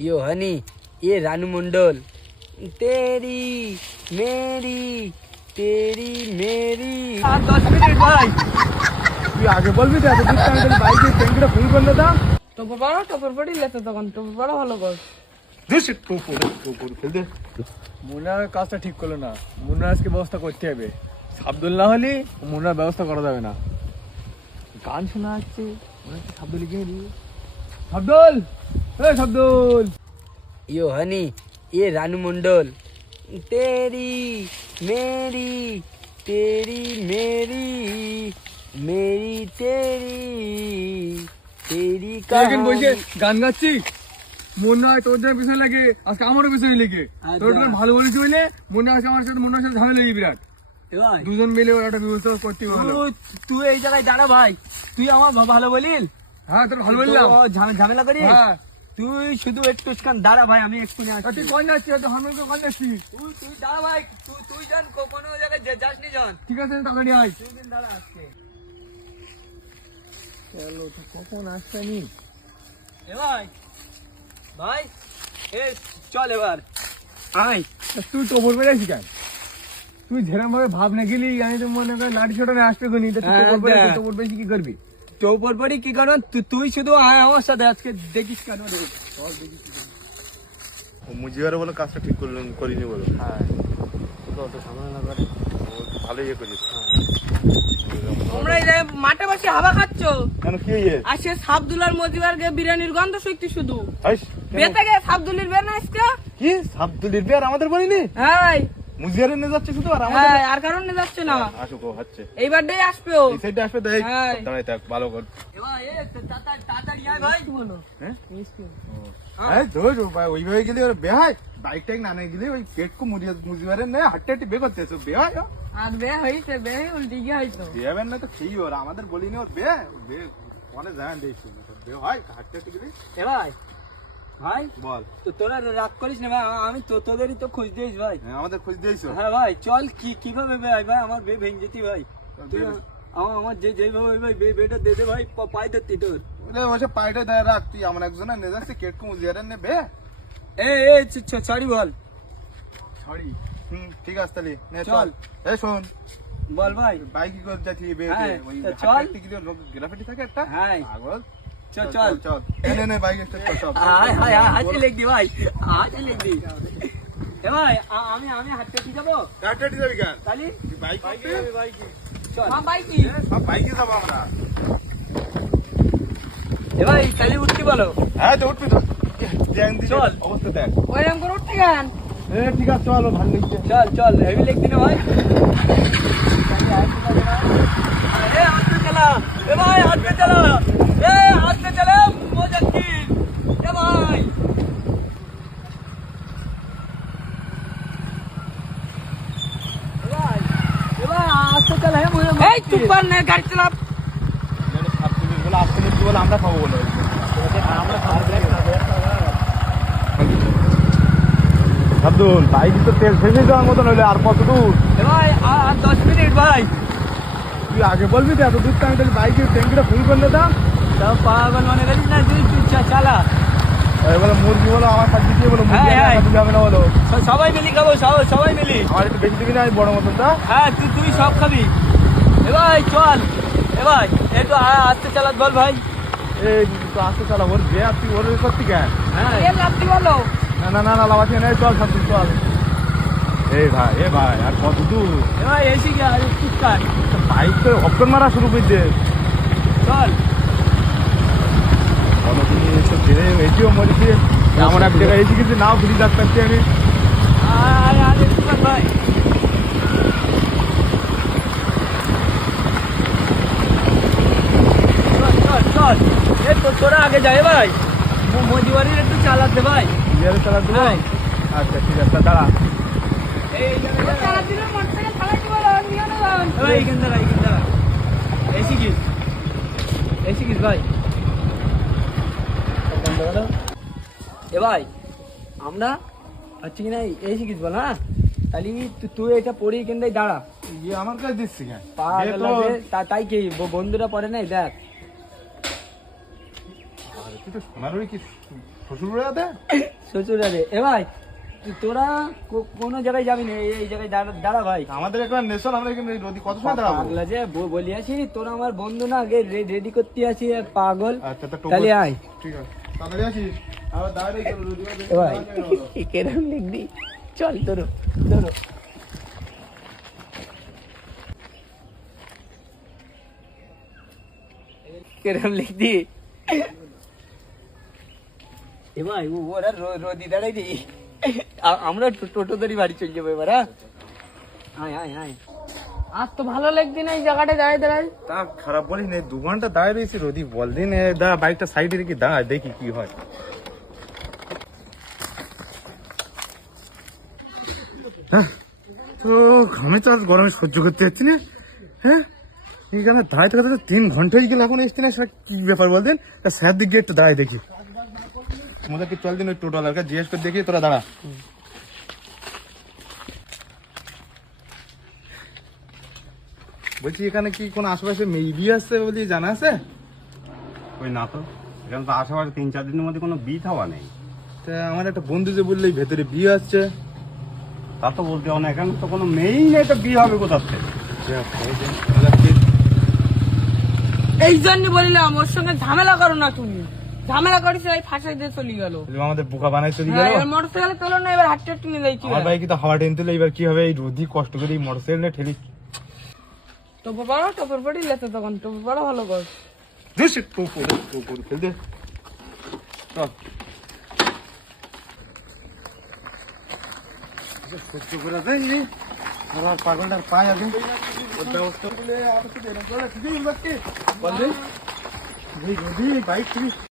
यो हनी ये रानू मंडल तेरी मेरी तेरी मेरी 10 মিনিট ভাই তুই আগে বলবি তো এত দূর থেকে বাইকে ট্যাঙ্কিটা ফুল করলে দাও। টপর পড়ি লেতে তখন টপর পড়া ভালো কর। ফেল দে। মুন্নার কাজটা ঠিক করলো না, মুন্নার আজকে ব্যবস্থা করতে হবে। সাবদুল না হলে মুন্নার ব্যবস্থা করা যাবে না। গান শোনা যাচ্ছে, মনে হচ্ছে সাবদুল লিখে দিই। সাবদুল, এই সাবদুল। यो हनी ये रानू मंडल तेरी मेरी तेरी मेरी मेरी तेरी तेरी এখন বসে कहानी। গান গাচ্ছি, মুন্না তোর জন্য পিছনে লাগে, আজকে আমারও পিছনে লেগে। তোর যখন ভালো বলেছি বলে মুন্না আজকে আমার সাথে মুন্নার সাথে ঝামেলা লেগে বিরাট। দুজন মিলে ওর একটা ব্যবস্থা করতে হলো। তুই এই জায়গায় দাঁড়া ভাই, তুই আমার ভালো বলিল। হ্যাঁ তোর ভালো বললাম। ঝামেলা করি হ্যাঁ তুই শুধু একটু দাঁড়া ভাই, আমি এক্ষুনি আসছি। তুই কোন যাচ্ছিস? হানুকে কোন যাচ্ছিস? তুই দাঁড়া ভাই, তুই যান কোনো জায়গায় যাস নি যান। ঠিক আছে তাড়াতাড়ি আয়। তুই দিন দাঁড়া আসছে। চলো তো কখন আসছেনি? এ ভাই ভাই এ চল এবার আয়। তুই টোপর পেরে আসি কেন? তুই যেরকম ভাবে ভাব না গেলি, আমি তো মনে করি লাঠি ছোটা না আসতে কোনি, টোপর পেয়েছি কি করবি? তোর পরে কি কারণ তুই শুধু আয় আমার সাথে আজকে দেখিস কেন রে। মুজিবারে বলো কাজটা ঠিক করলেন করিনি বলো। হ্যাঁ তোকে অত সামনে না করে ভালো ইয়ে করিস। তোমরা এই যে মাঠে বসে হাওয়া খাচ্ছ, কেন কি ইয়ে আর সে সাবদুলার মজিবার গে বিরিয়ানির গন্ধ শুকতি শুধু হাইস বেতে গে সাবদুলির বের না আজকে। কি সাবদুলির বিয়ার আমাদের বলিনি? হ্যাঁ মুজিবারে নিয়ে যাচ্ছে শুধু আর আমাদের আর কারণ নিয়ে যাচ্ছে না। আসো গো হচ্ছে এইবার ডে আসবে ও। এই সাইডে আসবে দেখ হ্যাঁ। দাঁড়াই থাক ভালো কর। ভাই এ তাড়াতাড়ি আয় ভাই। বলো হ্যাঁ এই ধর ভাই ওইভাবে গেলে ওর বেহাই বাইক টাইক না নিয়ে গেলে ওই পেট কো মুজিবারে নে হাঁটতে হাঁটতে বে করতেছে বেহাই আর বে হইছে বে উল্টি গিয়ে হইতো। দেবেন না তো খেয়ে ওর আমাদের বলিনি ওর বে বে অনেক জান দিয়েছি বে হয় হাঁটতে হাঁটতে গেলে এ ভাই ভাই বল। তো তোরা রাগ করিস না ভাই, আমি তো তোদেরই তো খোঁজ দিয়েছি ভাই। হ্যাঁ আমাদের খোঁজ দিয়েছো। হ্যাঁ ভাই চল কিভাবে ভাই ভাই আমার বে ভেঙে যেতি ভাই। তুই আমার যেভাবে ভাই বেটা দে দে ভাই, পাই ধরতি তোর। বলে ওসে পাইটা দেয় রাখ, তুই আমার একজন নিয়ে যাচ্ছে কেট কো মুজিবারে নেবে। এ সরি বল। সরি ঠিক আছে তাহলে নে চল। চল। এই শোন বল ভাই। বাইক কি করে যাচ্ছি বে হ্যাঁ, ওই তো চল। হাঁটতে গেলে গ্রাফিটি থাকে একটা হ্যাঁ পাগল। চল চল চল চল নে নে বাইক স্টার্ট কর সব। হাই হাই হাতে লেগ দি ভাই, হাতে লেগ দি। এ ভাই আমি হাঁটতে কি যাবো হাঁটতে যাবি কেন? তালি তুই বাইক করতে চল। হ্যাঁ বাইকি। সব বাইকে যাবো আমরা। এ ভাই তালি উঠতে বলো। হ্যাঁ তো উঠবি তো জ্যাং দি চল। অবস্থা দেখ। ওইরকম করে উঠতে গান। ঠিক আছে চলো ভালো লাগছে। চল হেভি লেগ দিনে ভাই। এ হাতে চালা, এ ভাই হাতে চালা, এ হাতে চালা মজা কি। এ ভাই আস্তে চালা। এই চুপ কর না, গাড়ি চালা। বলে আসতে নিচ্ছি বলে আমরা খাবো বলে আব্দুল বাইক তো তেল শেষ হয়ে যাওয়ার মতন হইলে আর কত দূর? এ ভাই আর 10 মিনিট ভাই। তুই আগে বলবি তো এত দূর থেকে তাহলে বাইকের ট্যাঙ্কিটা ফুল করলে দাও। সব পাগল মনে করিস না, তুই চালা। বলে মুরগি বলো আমার সাথে দিয়ে বলো মুরগি হ্যাঁ, আমার সাথে যাবে না বলো। সবাই মিলি খাবো, সবাই মিলি। আমার একটু বেশি দিবি না আমি বড় মতনটা। হ্যাঁ তুই সব খাবি। এ ভাই চল। এ ভাই একটু আস্তে চালাত বল ভাই। এই তো আসতে চালা ওর বে তুই ওর করতে কেন? হ্যাঁ এ লাপতি বলো। না লাভাচ্ছি না চল সব চল। এই ভাই আর কত দূর? এ ভাই এসে গিয়ে আর চুপ কর। বাইক তো অপশন মারা শুরু করে দে। চল। কতদিন এসব ধীরে এসিও মরেছি এমন এক জায়গায় এসে কিন্তু নাও ঘুরি যাচ্ছি আমি। আর একটু কর ভাই। চল এ তো তোরা আগে যাই ভাই, মজিবাড়ির একটু চালাতে ভাই। বিয়ারে চালা দেবো। হ্যাঁ। আচ্ছা ঠিক আছে দাঁড়া। এই চালাতে মোটরসাইকেল চালাতে বলো, নিও না ভাই। এইখান দাঁড়া। এসি কিস ভাই। এ ভাই আমরা হচ্ছে কিনা এসি কিস বল। হ্যাঁ তাহলে তুই এটা পড়ি কেন্দ্রে দাঁড়া। ইয়ে আমার কাছে দিচ্ছি কেন? পাগল আছে, তাই কি বন্ধুরা পরে নাই দেখ। তুই তো সোনার কি শ্বশুর বেড়াতে শ্বশুরারে এ ভাই তোরা কোনো জায়গায় যাবি না, এই জায়গায় দাঁড়া ভাই। আমাদের একটা নেশন, আমরা এখানে রোদি কত সময় দাঁড়াবো? পাগলা যে বলি আছি তোরা আমার বন্ধু না, আগে রেডি করতে আসি পাগল। আচ্ছা তো তাহলে আয় ঠিক আছে, তাড়াতাড়ি আসিস। আবার দাঁড়াই চলো রোদি ভাই, এ ভাই কেরম লিখবি, চল তোর কেরম লিখবি এ ভাই ওরা রোদি দাঁড়াই দি, আমরা টোটো ধরি বাড়ি চলে যাবো এবার। আয় আয় আয় আর তো ভালো লাগছে না এই জায়গাটা দাঁড়ায় দাঁড়ায়। তা খারাপ বলিস না, 2 ঘন্টা দাঁড়িয়ে রয়েছি রোদি, বল দিন দা বাইকটা সাইডে রেখে দাঁড়া, দেখি কি হয়। তো ঘামে তো আজ গরমে সহ্য করতে পারছি না। হ্যাঁ এইখানে দাঁড়াইতে করতে 3 ঘন্টা হয়ে গেল, এখন এসছি না, সেটা কি ব্যাপার বলতেন? স্যার দিক গিয়ে একটু দাঁড়াই দেখি। আমাদেরকে চল দিন ওই টোটোওয়ালাকে জিজ্ঞেস করে দেখি, তোরা দাঁড়া। বলছি এখানে কি কোনো আশেপাশে মেয়ে বিয়ে আসছে বলি জানা আছে? ওই না তো, এখানে তো আশেপাশে 3-4 দিনের মধ্যে কোনো বিয়ে হওয়া নেই। তা আমার একটা বন্ধু যে বললো এই ভেতরে বিয়ে আসছে। তা তো বলতে হবে না, এখানে তো কোনো মেয়েই নেই, তো বিয়ে হবে কোথার থেকে? এই জন্য বললাম ওর সঙ্গে ঝামেলা করো না, তুমি ঝামেলা করিস এই ফাঁসাই দিয়ে চলে গেল। আমাদের বোকা বানাই চলে গেল। মোটরসাইকেল তোলো না, এবার হাঁটতে হাঁটতে নিয়ে যাইছি। আমার ভাই কি তো হাওয়া টেন তুলে, এবার কি হবে? এই রোদি কষ্ট করে এই মোটরসাইকেল ঠেলি। টোপর পড়ি লেতে তখন টোপর পড়া ভালো কর। ফেল দে। সহ্য করে দেয় আমার পাগলটার পায়ে আগে ব্যবস্থা করলে বাইক